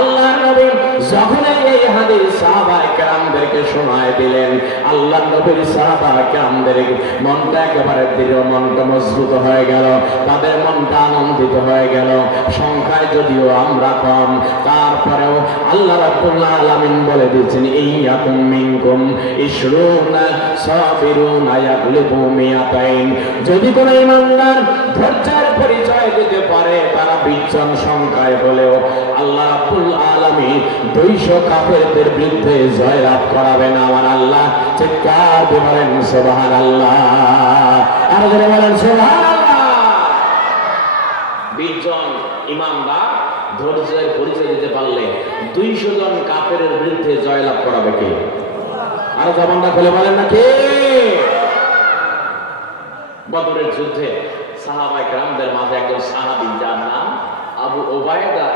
আল্লাহর নবী যখন এই হাদিস সাহাবায়ে কেরামদেরকে শোনায় দিলেন, আল্লাহর নবীর সাহাবায়ে কেরামদের মনটা একেবারে দৃঢ়, মনটা মজবুত হয়ে গেল, তাদের মনটা আনন্দিত হয়ে গেল। সংখ্যায় যদিও আমরা কম, তারপরেও আল্লাহ রাব্বুল আলামিন বলে দিয়েছেন, ইয়াকুম মিনকুম ইশরুনা সাবিরুনা ইয়াগলিবু মিয়াতাইন। যদি কোনো ঈমানদার ধৈর্যের পরিচয় দিতে পারে, তারা 20 জন সংখ্যায় হলেও আল্লাহ রাব্বুল আলামিন 200 কাফেরদের বিরুদ্ধে জয়লাভ করাবেন আমার আল্লাহ। চিৎকার দিয়ে বলেন সুবহানাল্লাহ, আর জোরে বলেন সুবহানাল্লাহ। 20 জন ঈমানদার ধৈর্যের পরিচয় দিতে পারলে 200 জন কাফেরের বিরুদ্ধে জয়লাভ করাবে কে? আর জবানটা খুলে বলেন না কে? বদরের যুদ্ধে সাহাবায়ে কেরামদের মাঝে একজন সাহাবী, যার নাম আবু উবাইদা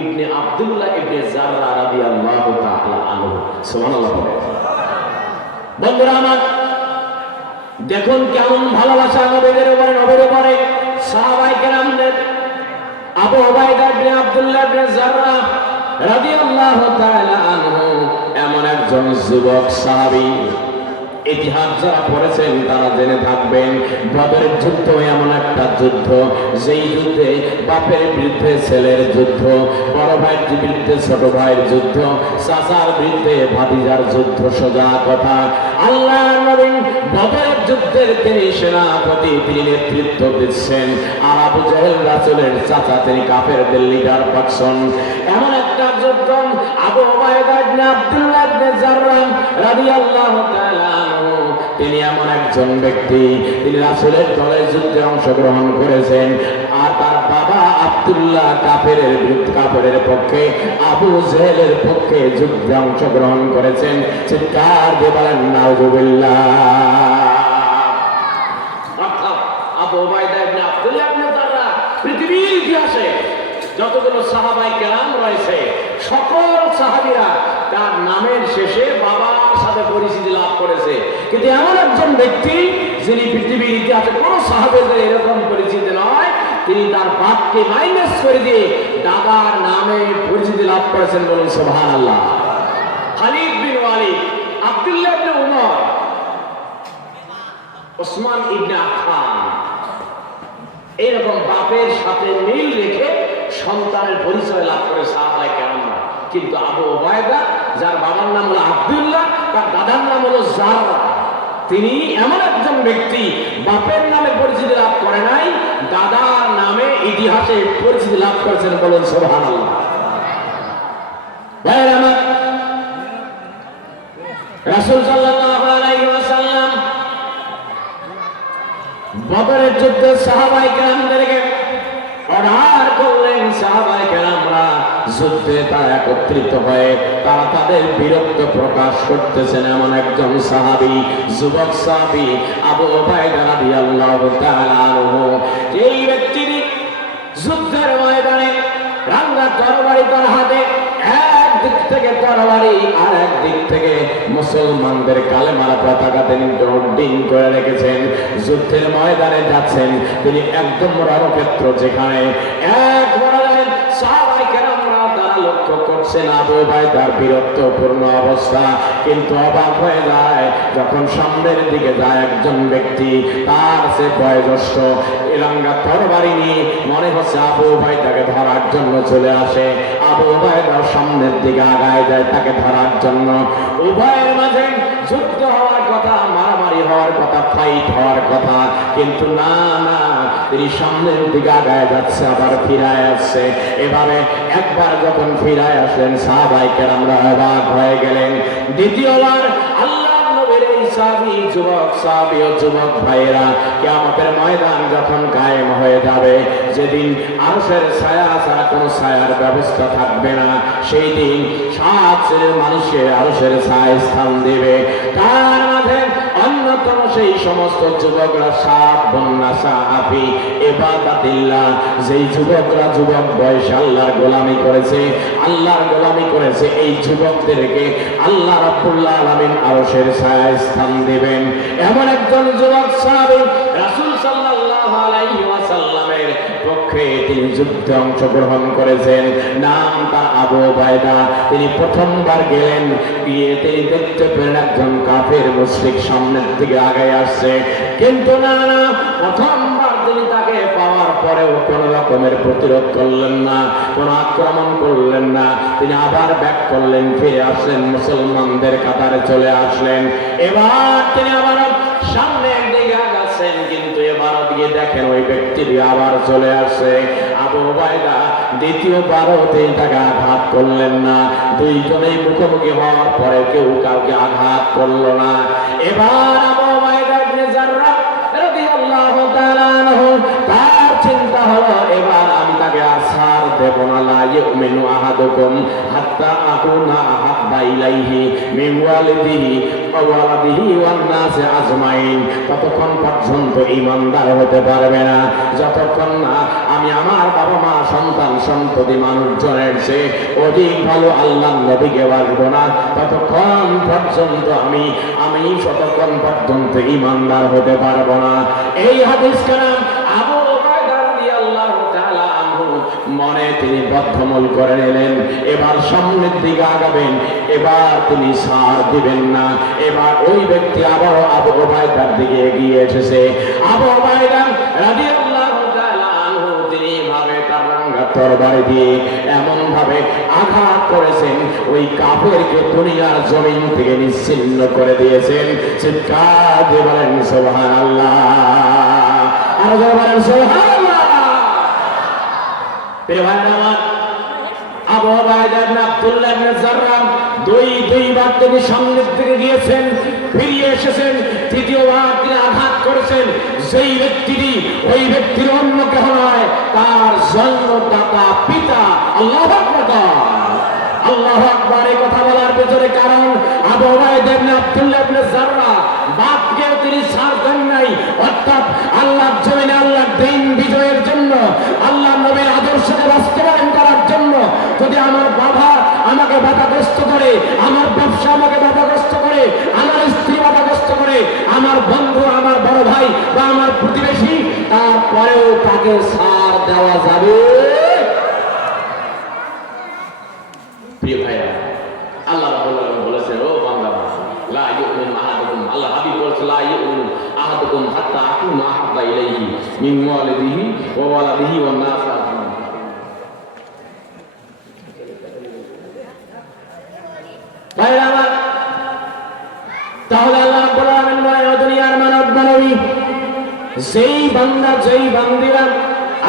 ইবনে আব্দুল্লাহ ইবনে জাররা রাদিয়াল্লাহু তাআলা আনহু। সুবহানাল্লাহ। বন্ধুরা আমার, দেখুন কেমন ভালোবাসা নবীদের উপরে, নবীর উপরে সাহাবায়ে কেরামদের। আবু উবাইদা ইবনে আব্দুল্লাহ ইবনে জাররা রাদিয়াল্লাহু তাআলা আনহু এমন একজন যুবক সাহাবী, ইতিহাস যারা পড়েছেন তারা জেনে থাকবেন, বদরের যুদ্ধ এমন একটা যুদ্ধ, যেই যুদ্ধে বাপের বিরুদ্ধে ছেলের যুদ্ধ, বড় ভাইয়ের বিরুদ্ধে ছোট ভাইয়ের যুদ্ধ, চাচার বিরুদ্ধে ভাতিজার যুদ্ধ। সোজা কথা, আল্লাহর নবী বদরের যুদ্ধের তিনি সেনাপতি, তিনি নেতৃত্ব দিচ্ছেন, আর আবু জাহেল রাসূলের চাচা, তিনি কাফেরদের লিডার পাচ্ছেন। এমন একটা যুদ্ধ, আবু উবাইদা ইবনে আব্দুল্লাহ ইবনে জাররা রাদিয়াল্লাহু তাআলা, তিনি এমন একজন ব্যক্তি, তিনি রাসূলের দলের যুদ্ধে অংশগ্রহণ করেছেন, আর তার বাবা আব্দুল্লাহ কাফেরের পক্ষে, আবু জেহেলের পক্ষে যুদ্ধে অংশগ্রহণ করেছেন। চিৎকার দিয়ে বলেন নাউযুবিল্লাহ। অর্থাৎ আবু উবাইদা ইবনে আব্দুল্লাহ ইবনে জাররা পৃথিবীর ইতিহাসে যতগুলো সাহাবায়ে কেরাম রয়েছে, সকল সাহাবীরা তার নামের শেষে বাবার সাথে পরিচিতি লাভ করেছে। কিন্তু এমন একজন ব্যক্তি, যিনি পৃথিবীর ইতিহাসে কোনো সাহাবীদের এরকম পরিচিতি নয়, তিনি তার বাপকে মাইনাস করে দিয়ে দাদার নামে পরিচিতি লাভ করেছেন। বলুন সুবহানাল্লাহ। খালিদ বিন ওয়ালিদ, আব্দুল্লাহ ইবনে উমর, ওসমান ইবনে আফফান, এইরকম বাপের সাথে মিল রেখে সন্তানের পরিচয় লাভ করে সাহাবায়ে কেরামরা। কিন্তু আবু উবাইদা, যার বাবার নাম হলো আব্দুল্লাহ, তার দাদার নাম হলো জাররা, তিনি এমন একজন ব্যক্তি, বাপের নামে পরিচিতি লাভ করে নাই, দাদার নামে ইতিহাসে পরিচিতি লাভ করেছেন। বলুন সুবহানাল্লাহ। ভাইরা আমার, রাসূল সাল্লাল্লাহু আলাইহি ওয়াসাল্লাম বদরের যুদ্ধে সাহাবায়ে কেরামদেরকে অর্ডার করলেন, সাহাবায়ে কেরামরা যুদ্ধে তারা একত্রিত হয়ে তারা তাদের বীরত্ব প্রকাশ করতেছেন। এমন একজন সাহাবী, যুবক সাহাবী আবু উবাইদা রাদিয়াল্লাহু তাআলা আনহু, এই ব্যক্তিটি যুদ্ধের ময়দানে রাঙ্গা তরবারি তার হাতে, একদিক থেকে তরবারি আর একদিক থেকে মুসলমানদের কালেমার পতাকা তিনি ড্রিং করে রেখেছেন। যুদ্ধের ময়দানে যাচ্ছেন তিনি, একদম রণক্ষেত্র, যেখানে এক বড় সাহাবায়ে কেরামরা তারা লক্ষ্য করছেন আবু উবাইদার বীরত্বপূর্ণ অবস্থা, কিন্তু অবাক হয়ে যায় যখন সামনের দিকে যায় একজন ব্যক্তি, তার সে বয়োজ্যেষ্ঠ, এলাঙ্গা তরবারি নিয়ে মনে হচ্ছে আবু উবাইদাকে ধরার জন্য চলে আসে। আবু উবাইদার সামনের দিকে আগায় যায় তাকে ধরার জন্য। উভয়ের মাঝে যুদ্ধ হওয়ার কথা, মারামারি হওয়ার কথা, ফাইট হওয়ার কথা, কিন্তু না না, তিনি সামনের দিকে আগায় যাচ্ছে আবার ফিরায় আসছে। এভাবে একবার যখন ফিরায় আসলেন সাহাবায়ে কেরামরা অবাক হয়ে গেলেন। দ্বিতীয়বার আল্লাহ নবীর এই সাহাবী ও যুবক ভাইয়েরা কিয়ামতের ময়দান যখন কায়েম হয়ে যাবে, যেদিন আরশের ছায়া ছাড়া কোনো ছায়ার ব্যবস্থা থাকবে না, সেই দিন 7 শ্রেণীর মানুষের আরশের ছায়া স্থান দেবে। তার মাঝে অন্যতম সেই সমস্ত যুবকরা ইবাদাতিল্লাহ, যেই যুবকরা যুবক বয়সে আল্লাহর গোলামি করেছে, এই যুবকদেরকে আল্লাহ রাব্বুল আলামিন আরশের ছায়ায় স্থান দিবেন। এমন একজন যুবক সাহাবী রাসূল সাল্লাল্লাহু আলাইহি ওয়াসাল্লামের পক্ষে তিনি যুদ্ধে অংশগ্রহণ করেছেন, নাম তার আবু উবাইদা। তিনি প্রথমবার গেলেন, গিয়ে তিনি দেখতে পেলেন একজন কাফের মুশরিক সামনের দিকে আগায় আসছে, কিন্তু না না, প্রথমবার তিনি তাকে পাওয়ার পরেও কোন রকমের প্রতিরোধ করলেন না, কোন আক্রমণ করলেন না। তিনি আবার ব্যাক করলেন, ফিরে আসলেন, মুসলমানদের কাতারে চলে আসলেন। এবার তিনি আবার সামনের দিকে আগাচ্ছেন, কিন্তু এবার দিয়ে দেখেন ওই ব্যক্তিটি আবার চলে আসছে। আবু উবাইদা দ্বিতীয়বারও তিনি তাকে আঘাত করলেন না। দুইজনেই মুখোমুখি হওয়ার পরে কেউ কাউকে আঘাত করলো না। এবার আবু উবাইদা ইবনে জাররাহ রাদিয়াল্লাহু তাআলা আনহু, তার চিন্তা হলো এবার আমি তাকে আর ছাড় দেব না। লা ইউমিনু আহাদুকুম হাত্তা আকুনা আহাব্বা ইলাইহি মিন ওয়ালিদিহি ওয়া ওয়ালাদিহি ওয়ান নাসি আজমাইন। ততক্ষণ পর্যন্ত ঈমানদার হতে পারবে না যতক্ষণ না আমি আমার বাবা মা, সন্তান সন্ততি, মানুষজনের চেয়ে অধিক ভালো আল্লাহর নবীকে বাসবো না। ততক্ষণ পর্যন্ত আমি ততক্ষণ পর্যন্ত ঈমানদার হতে পারবো না। এই হাদিস কালাম আবু উবাইদা রাদিয়াল্লাহু তাআলা আনহু মনে তিনি বদ্ধমূল করে নিলেন। এবার সামনের দিকে আগাবেন, এবার তিনি ছাড় দিবেন না। এবার ওই ব্যক্তি আবারও আবু উবাইদার দিকে এগিয়ে এসেছে। আবু উবাইদা রাদিয়াল্লাহু তাআলা আনহু তিনি ভাবে তার রাঙ্গা তরবারি দিয়ে এমন ভাবে আঘাত করেছেন, ওই কাফেরকে দুনিয়ার জমিন থেকে নিশ্চিহ্ন করে দিয়েছেন। চিৎকার দিয়ে বলেন সুবহানাল্লাহ, আর বলেন সুবহানাল্লাহ। প্রিয় ভাইরা আমার, আবু উবাইদা ইবনে আব্দুল্লাহ ইবনে জাররাহ দুইবার তিনি সামনের দিকে গিয়েছেন, ফিরিয়ে এসেছেন। তৃতীয়বার তিনি আঘাত করেছেন। যেই ব্যক্তিটি, ওই ব্যক্তির অন্য কেহ নয়, তার জন্মদাতা পিতা। আল্লাহু আকবার, আল্লাহু আকবার। এই কথা বলার পেছনে কারণ আবু উবাইদা ইবনে আব্দুল্লাহ ইবনে জাররাহ বাপকেও তিনি ছাড় দেন নাই, অর্থাৎ আল্লাহর জমিনে আল্লাহর দ্বীন বিজয়ের জন্য, আল্লাহর নবীর আদর্শকে বাস্তবায়ন করার জন্য যদি আমার বাবা আমাকে বাধাগ্রস্ত করে, আমার ব্যবসা আমাকে বাধাগ্রস্ত করে, আমার স্ত্রী বাধাগ্রস্ত করে, আমার বন্ধু, আমার বড় ভাই বা আমার প্রতিবেশী, তারপরেও তাকে ছাড় দেওয়া যাবে। প্রিয় ভাইরা, আল্লাহ রাব্বুল আলামিন বলেছেন, ও বান্দারা, লা ইউমিনু আহাদুকুম, আল্লাহ হাবিব বলেছে, লা ইউমিনু আহাদুকুম হাত্তা আকুনা আহাব্বা ইলাইহি মিন ওয়ালিদিহি ওয়া ওয়ালাদিহি ওয়ান নাস আজমাইন। ভাইরা আমার, তাহলে আল্লাহ রাব্বুল আলামিন বলেন, দুনিয়ার মানব মানবী, যেই বান্দা, যেই বান্দিরা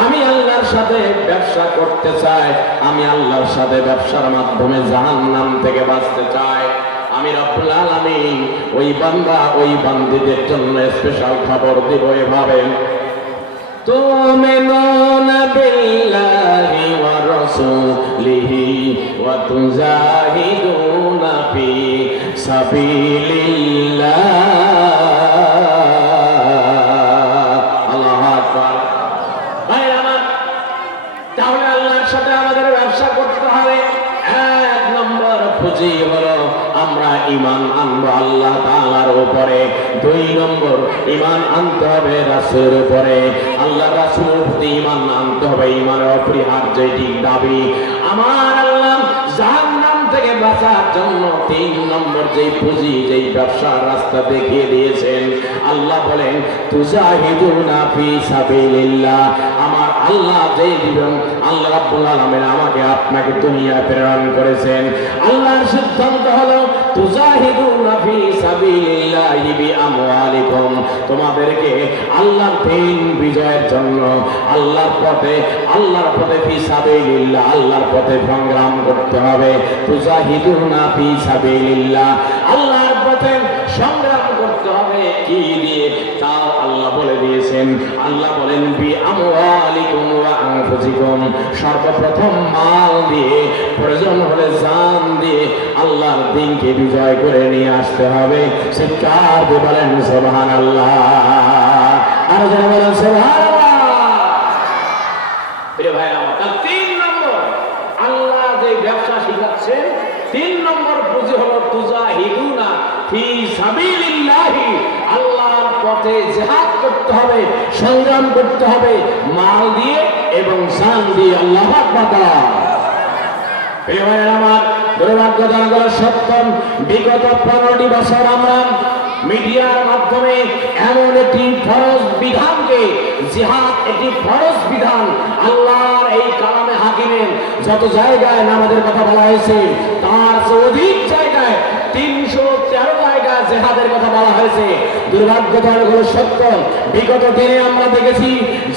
আমি আল্লাহর সাথে ব্যবসা করতে চাই, আমি আল্লাহর সাথে ব্যবসার মাধ্যমে জাহান্নাম থেকে বাঁচতে চাই, আমি রব্বুল আলামিন ওই বান্দা, ওই বান্দীদের জন্য স্পেশাল খবর দিব এভাবে, তুমিনুনা বিল্লাহি ওয়া রাসূলিহি ওয়া তুজাহিদুনা ফি সাবিলিল্লাহ। আল্লাহু আকবার। তাহলে আল্লাহর সাথে আমাদের ব্যবসা করতে হবে। এক নম্বর পুঁজি হলো আমরা ঈমান আনবো আল্লাহ তাআলার উপরে। দুই নম্বর ঈমান আনতে হবে রাসূলের উপরে। আল্লাহ রাসূলের প্রতি ঈমান আনতে হবে, ঈমানের অপরিহার্য এটি দাবি। আমার আল্লাহ জাহান্নাম থেকে বাঁচার জন্য 3 নম্বর যেই পুঁজি, যেই ব্যবসার রাস্তা দেখিয়ে দিয়েছেন, আল্লাহ বলেন তুজাহিদুনা ফি সাবিলিল্লাহ। আমার আল্লাহ যেই দিবেন, আল্লাহ রাব্বুল আলামিন আমাকে আপনাকে দুনিয়ায় প্রেরণ করেছেন। আল্লাহর সিদ্ধান্ত হলো তুজাহিদুনা ফি সাবিলিল্লাহি বিআমওয়ালিকুম, তোমাদেরকে আল্লাহর দ্বীন বিজয়ের জন্য আল্লাহর পথে ফি সাবিলিল্লাহ, আল্লাহর পথে সংগ্রাম করতে হবে। তুজাহিদুনা ফি সাবিলিল্লাহ, আল্লাহর পথে সংগ্রাম করতে হবে। কি দিয়ে? তাও আল্লাহ বলে দিয়েছেন। আল্লাহ বলেন বিআমওয়ালিকুম ওয়া আনফুসিকুম, সর্বপ্রথম মাল দিয়ে, প্রয়োজন হলে জান দিয়ে আল্লাহর দ্বীনকে বিজয় করে নিয়ে আসতে হবে। চিৎকার দিয়ে বলেন সুবহানাল্লাহ। আর যারা বলেন সুবহানাল্লাহ। প্রিয় ভাই আমার, 3 নম্বর আল্লাহ যে ব্যবসা শিখাচ্ছেন, 3 নম্বর পুঁজি হলো তুজাহিদুনা ফি সাবিলিল্লাহি, আল্লাহর পথে জিহাদ করতে হবে, সংগ্রাম করতে হবে, মাল দিয়ে এবং জান দিয়ে। আল্লাহু আকবার। প্রিয় ভাই আমার, দুর্ভাগ্যজনক সত্য, বিগত 15টি বছর আমরা মিডিয়ার মাধ্যমে এমন একটি ফরজ বিধানকে, জিহাদ একটি ফরজ বিধান, আল্লাহর এই কালামে হাকিমের যত জায়গায় নামাজের কথা বলা হয়েছে, তার অধিক জায়গায় 313 জায়গায় জিহাদের কথা বলা হয়েছে। দুর্ভাগ্যজনক সত্য, বিগত দিনে আমরা দেখেছি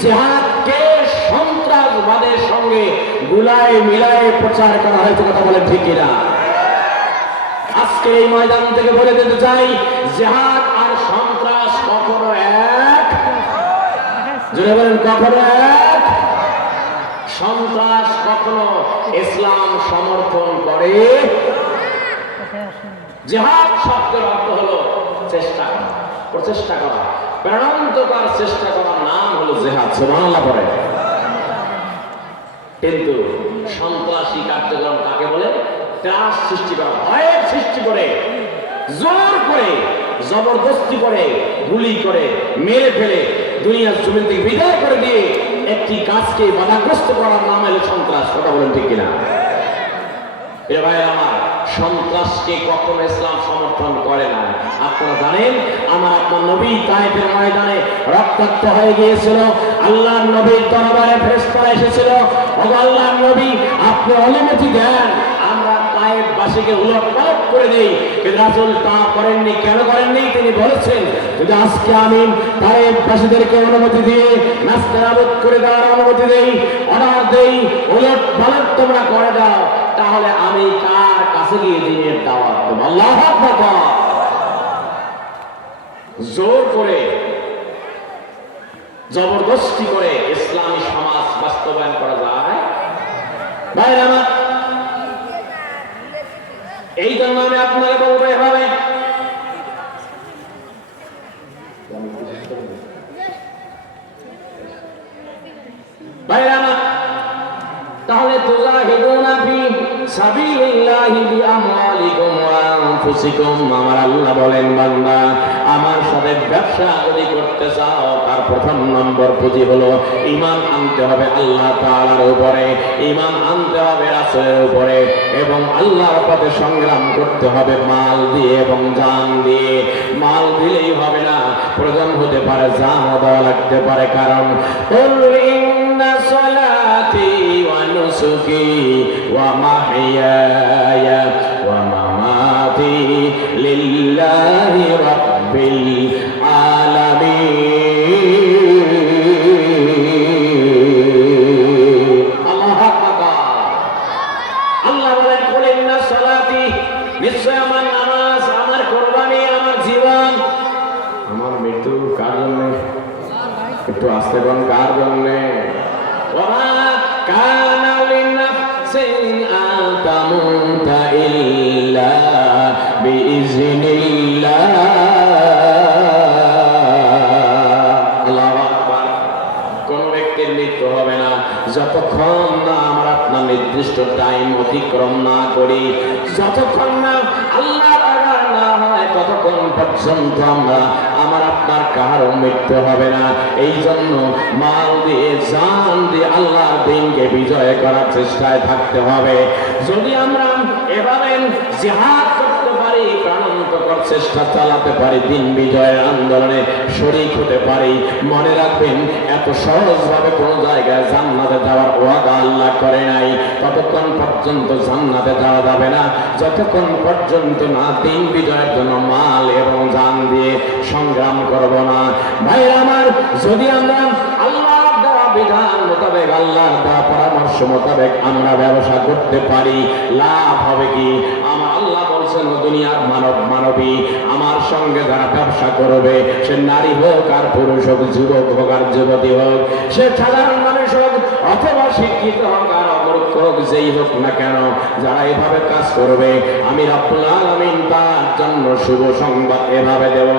জিহাদকে সন্ত্রাসবাদের সঙ্গে গুলায় মিলায় প্রচার করা হয়েছে। কথা বলে ঠিক কিনা? আজকে এই ময়দান থেকে বলে দিতে চাই, জিহাদ আর সন্ত্রাস কখনো এক। জোরে বলেন, কখনো এক। সন্ত্রাস কখনো ইসলাম সমর্থন করে। জিহাদ শব্দের অর্থ হলো চেষ্টা করা, প্রচেষ্টা করা, প্রাণান্তকর চেষ্টা করার নাম হলো জিহাদ। সুবহানাল্লাহ পড়ে। কিন্তু সন্ত্রাসী কার্যক্রম কাকে বলে? ত্রাস সৃষ্টি করা, ভয়ের সৃষ্টি করে, জোর করে, জবরদস্তি করে, গুলি করে, মেরে ফেলে দুনিয়ার জমিন থেকে বিদায় করে দিয়ে একটি কাজকে বাধাগ্রস্ত করার নাম হলো সন্ত্রাস। কথা বলেন ঠিক কিনা? এ ভাই আমার, সন্ত্রাসকে কখনো ইসলাম সমর্থন করে না। আপনারা জানেন, আপনার নবী তায়েফের ময়দানে রক্তাক্ত হয়ে গিয়েছিল। আল্লাহর নবীর দরবারে ফেরেশতারা এসেছিল, ওগো আল্লাহর নবী, আপনি অনুমতি দেন আমরা তায়েফবাসীকে উলটপালট করে দেই। কিন্তু রাসূল তা করেননি। কেন করেননি? তিনি বলেছেন, যদি আজকে আমি তায়েফবাসীদেরকে অনুমতি দিয়ে নাস্তানাবুদ করে দেওয়ার অনুমতি দেই, অর্ডার দেই, উলটপালট তোমরা করে দাও, তাহলে আমি কার কাছে গিয়ে দিনের দাওয়াত দেব? আল্লাহু আকবার। জোর করে, জবরদস্তি করে ইসলামী সমাজ বাস্তবায়ন করা যায়? ভাইরা আমার, এই জন্য আমি আপনাকে বলবো এভাবে, ভাইরা আমার, তাহলে তুজাহিদুনা ফি সাবিলিল্লাহি বিআমওয়ালিকুম ওয়া আনফুসিকুম, আমার আল্লাহ বলেন, বান্দা আমার সাথে ব্যবসা যদি করতে চাও, তার প্রথম নম্বর পুঁজি হলো ঈমান আনতে হবে আল্লাহ তাআলার উপরে, ঈমান আনতে হবে রাসূলের উপরে, এবং আল্লাহর পথে সংগ্রাম করতে হবে মাল দিয়ে এবং জান দিয়ে। মাল দিলেই হবে না, প্রয়োজন হতে পারে জানও দেওয়া লাগতে পারে। কারণ صلاتي ونسكي ومحياي ومماتي لله رب العالمين। الله أكبر। الله বলেন, قل إن صلاتي, নিশ্চয় আমার নামাজ, আমার কুরবানি, আমার জীবন, আমার মৃত্যু কার জন্য? একটু আস্তে বলুন, কার জন্য? وما كان لنفس أن تموت إلا بإذن الله। আল্লাহু আকবার। কোন ব্যক্তির মৃত্যু হবে না যতক্ষণ না আমরা আপনার নির্দিষ্ট টাইম অতিক্রম না করি, যতক্ষণ না আল্লাহর অর্ডার না হয়, ততক্ষণ পর্যন্ত আমরা আমার একবার কারো মৃত্যু হবে না। এই জন্য মাল দিয়ে জান দিয়ে আল্লাহর দিনকে বিজয় করার চেষ্টায় থাকতে হবে। যদি আমরা এভাবে জিহাদ করতে পারি, প্রাণান্তকর চেষ্টা চালাতে পারি, দিন বিজয়ের আন্দোলনে শরীক হতে পারি, মনে রাখবেন এত সহজভাবে কোন জায়গায় জান্নাতে যাওয়ার ওয়াদা আল্লাহ করে নাই। ততক্ষণ পর্যন্ত জান্নাতে যাওয়া যাবে না যতক্ষণ পর্যন্ত না দিন বিজয়ের জন্য মাল এবং জান দিয়ে সংগ্রাম করব না। ভাই আমার, যদি আমরা আল্লাহর দেওয়া বিধান মোতাবেক, আল্লাহর দেওয়া পরামর্শ মোতাবেক আমরা ব্যবসা করতে পারি, লাভ হবে কি? আমার আল্লাহ বলছেন, দুনিয়ার মানব মানবী আমার সঙ্গে যারা ব্যবসা করবে, সে নারী হোক আর পুরুষ হোক, যুবক হোক আর যুবতী হোক, সে সাধারণ মানুষ হোক অথবা শিক্ষিত হোক আর অমূর্খ হোক, যেই হোক না কেন, যারা এভাবে কাজ করবে আমি রব্বুল আলামিন তার জন্য শুভ সংবাদ এভাবে দেব,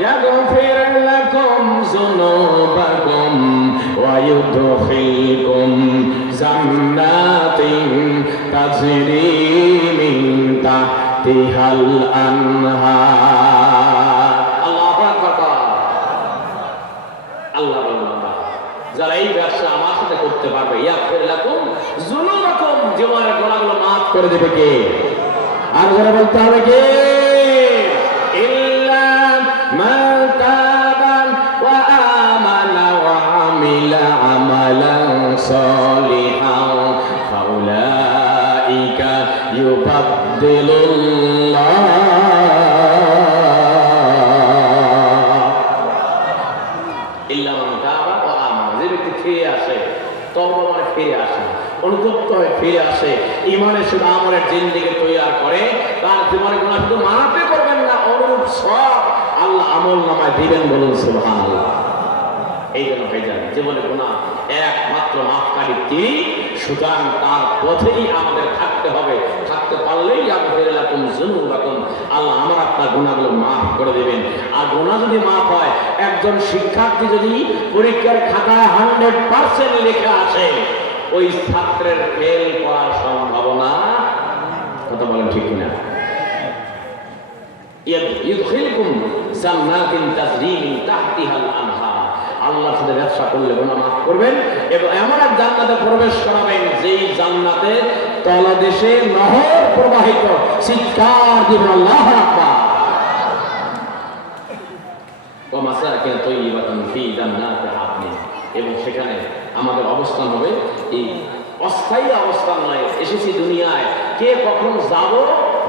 ইয়াগফির লাকুম যুনুবাকুম ওয়া ইউদখিলকুম জান্নাতিন তাজরি মিন তাহতিহাল আনহার। আল্লাহু আকবার। আল্লাহ বললেন, যারা এই ব্যবসা আমার সাথে করতে পারবে, ইয়াগফির লাকুম যুনুবাকুম, জীবনের গুনাহগুলো মাফ করে দেবে কে? আর যারা বলতে হবে কে? ইল্লা মান তাবা ওয়া আমানা ওয়া আমিলা আমালান সালিহান ফাউলাইকা ইউবাদদিলুল্লাহ। ইল্লা মান তাবা ওয়া আমানা, যে ব্যক্তি ফিরে আসে, তওবা মানে ফিরে আসে, অনুতপ্ত হয়ে ফিরে আসে, ইমানের শুধু আমলের জিন্দেগি তৈরি করে, তার জীবনের গুনাহ শুধু মাফই করবেন না, অনুরূপ সব আল্লাহ আমল নামায় দিবেন। বলুন সুবহানাল্লাহ। এই জন্য ভাইজান, জীবনের গুনাহ একমাত্র মাফকারী তিনি, সুতরাং তার পথেই আমাদের থাকতে হবে। থাকতে পারলেই ইয়াগফির লাকুম যুনুবাকুম, আল্লাহ আমার আপনার গুনাহগুলো মাফ করে দেবেন। আর গুনাহ যদি মাফ হয়, একজন শিক্ষার্থী যদি পরীক্ষার খাতায় 100% লেখা আসে, ওই ছাত্রের ফেল করার সম্ভাবনা, কথা বলেন ঠিক কিনা? ইউদখিলকুম জান্নাতিন তাজরি মিন তাহতিহাল আনহার, আল্লাহর সাথে ব্যবসা করলে গুনাহ মাফ করবেন এবং এমন এক জান্নাতে প্রবেশ করাবেন যেই জান্নাতে তলদেশে নহর প্রবাহিত। চিৎকার দিবেন আল্লাহু আকবার। ওয়া মাসাকিন তাইয়্যিবাতান ফি জান্নাতি আদনিন, এবং সেখানে আমাদের অবস্থান হবে এই অস্থায়ী অবস্থান নয়। এসেছি দুনিয়ায়, কে কখন যাব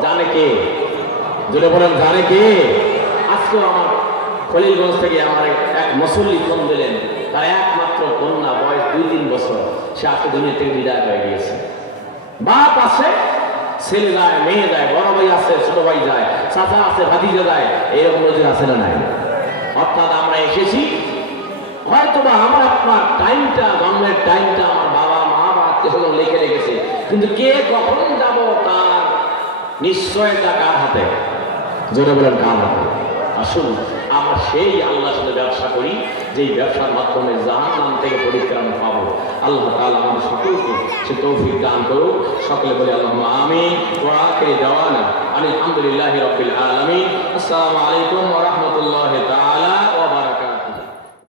জানে কে? যদি বলেন জানে কে? আজকে আমার খলিলগঞ্জ থেকে আমার এক মুসল্লি ফোন দিলেন, তার একমাত্র কন্যা, বয়স 2-3 বছর, সে আজকে দুনিয়া থেকে বিদায় হয়ে গিয়েছে। বাপ আছে, ছেলে যায়, মেয়ে যায়, বড় ভাই আছে, ছোট ভাই যায়, চাচা আছে, ভাতিজা যায়, এরকম নজির আছে না নাই? অর্থাৎ আমরা এসেছি, হয়তোবা আমার আপনার টাইমটা, জন্মের টাইমটা আমার বাবা মা বা আত্মীয়স্বজন লিখে রেখেছে, কিন্তু কে কখন যাব তার নিশ্চয়তা কার হাতে? জোরে বলেন কার হাতে? আসুন আমরা সেই আল্লাহর সাথে ব্যবসা করি, যেই ব্যবসার মাধ্যমে জাহান্নাম থেকে পরিত্রাণ পাবো। আল্লাহ তাআলা আমাদের সকলকে সে তৌফিক দান করুক। সকলে বলি আল্লাহুম্মা আমিন। ওয়া আখিরু দাওয়ানা আলহামদুলিল্লাহি রাব্বিল আলামিন। আসসালামু আলাইকুম ওয়া রাহমাতুল্লাহি তাআলা ওয়া